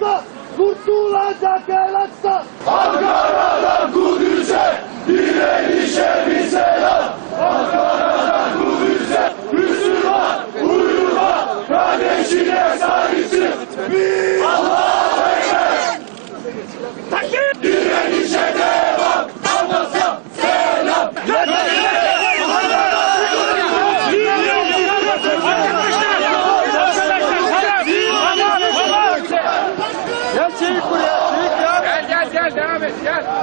Aksa kurtulacak el Aksa. Yes.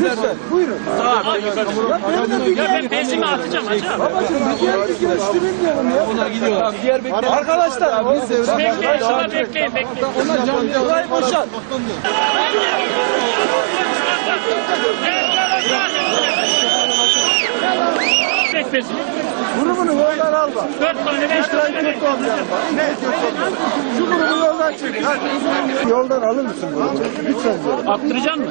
Lütfen buyurun. Ya ben bezimi atacağım hacı. Babacım bir diğer bir görüştürün diyorum ya. Onlar gidiyor. Diğer Arkadaşlar. Bekleyin şuna bekleyin bekleyin. Onlar canlı. Burayı boşalt. Tek bezimi. Grubunu yoldan al bak. Dört tane beş tane bekleyin. Ne ediyorsun? Şu grubu yoldan çek. Hadi. Yoldan alır mısın grubu? Lütfen diyorum. Attıracaksın mı?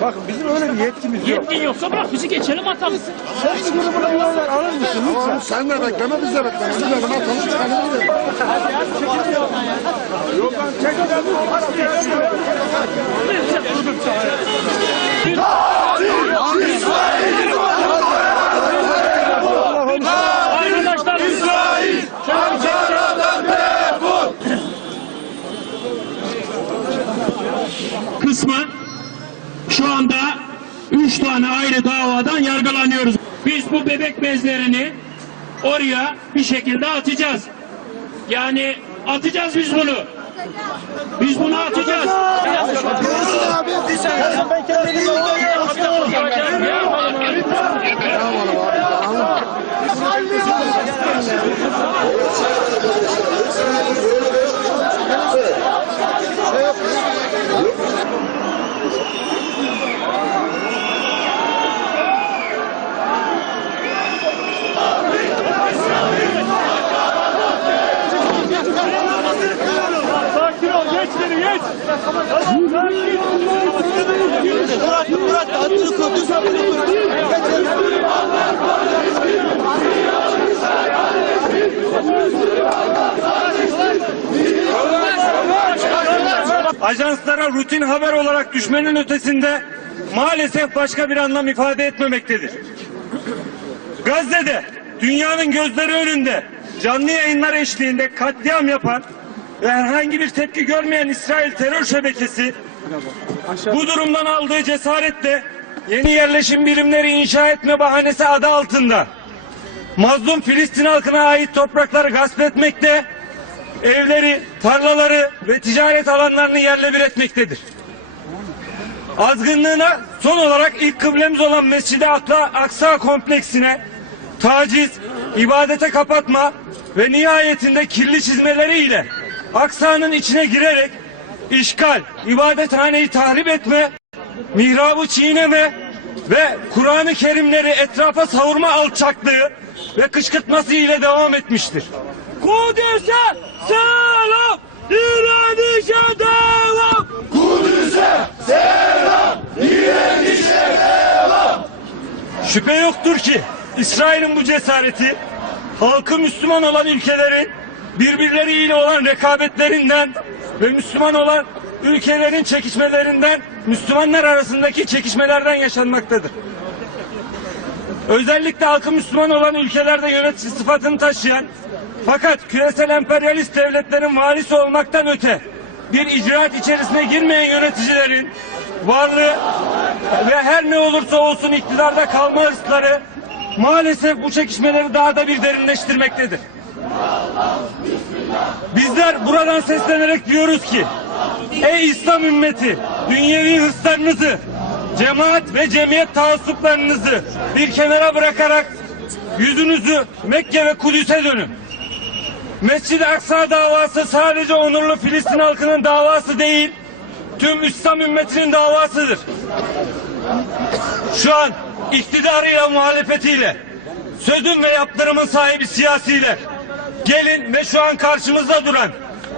Bakın bizim öyle bir yetkimiz yok. Yetkin yoksa bırak bizi geçelim atalım. Sen şu grubunu yoldan alır mısın lütfen? Sen de bekleme biz de bekleme. Biz de buna tanış çıkalım gidelim. Yoldan çek. Arkadaşlar İsrail Ankara'dan defol. Kısmı. Şu anda üç tane ayrı davadan yargılanıyoruz. Biz bu bebek bezlerini oraya bir şekilde atacağız. Yani atacağız biz bunu. Biz bunu atacağız. Ben kendimi Sakin ol Murat, ajanslara rutin haber olarak düşmenin ötesinde maalesef başka bir anlam ifade etmemektedir. Gazze'de dünyanın gözleri önünde canlı yayınlar eşliğinde katliam yapan ve herhangi bir tepki görmeyen İsrail terör şebekesi bu durumdan aldığı cesaretle yeni yerleşim birimleri inşa etme bahanesi adı altında mazlum Filistin halkına ait toprakları gasp etmekte, evleri, tarlaları ve ticaret alanlarını yerle bir etmektedir. Azgınlığına son olarak ilk kıblemiz olan Mescid-i Aksa kompleksine taciz, ibadete kapatma ve nihayetinde kirli çizmeleriyle Aksa'nın içine girerek işgal, ibadethaneyi tahrip etme, mihrabı çiğneme ve Kur'an-ı Kerimleri etrafa savurma alçaklığı ve kışkırtması ile devam etmiştir. Kudüs'e selam, direnişe devam. Kudüs'e selam. Direnişe devam. Şüphe yoktur ki İsrail'in bu cesareti halkı Müslüman olan ülkelerin birbirleriyle olan rekabetlerinden ve Müslüman olan ülkelerin çekişmelerinden Müslümanlar arasındaki çekişmelerden yaşanmaktadır. Özellikle halkı Müslüman olan ülkelerde yönetici sıfatını taşıyan fakat küresel emperyalist devletlerin valisi olmaktan öte bir icraat içerisine girmeyen yöneticilerin varlığı ve her ne olursa olsun iktidarda kalma hırsları maalesef bu çekişmeleri daha da bir derinleştirmektedir. Bizler buradan seslenerek diyoruz ki Ey İslam ümmeti dünyevi hırslarınızı cemaat ve cemiyet taassuplarınızı bir kenara bırakarak yüzünüzü Mekke ve Kudüs'e dönün. Mescid-i Aksa davası sadece onurlu Filistin halkının davası değil, tüm İslam ümmetinin davasıdır. Şu an iktidarıyla muhalefetiyle, sözün ve yaptırımın sahibi siyasiler, gelin ve şu an karşımızda duran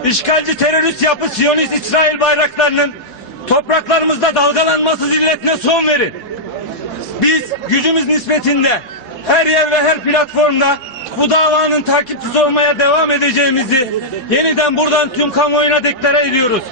işgalci terörist yapı Siyonist İsrail bayraklarının topraklarımızda dalgalanması zilletine son verin. Biz gücümüz nispetinde her yer ve her platformda bu davanın takipçisi olmaya devam edeceğimizi yeniden buradan tüm kamuoyuna deklare ediyoruz.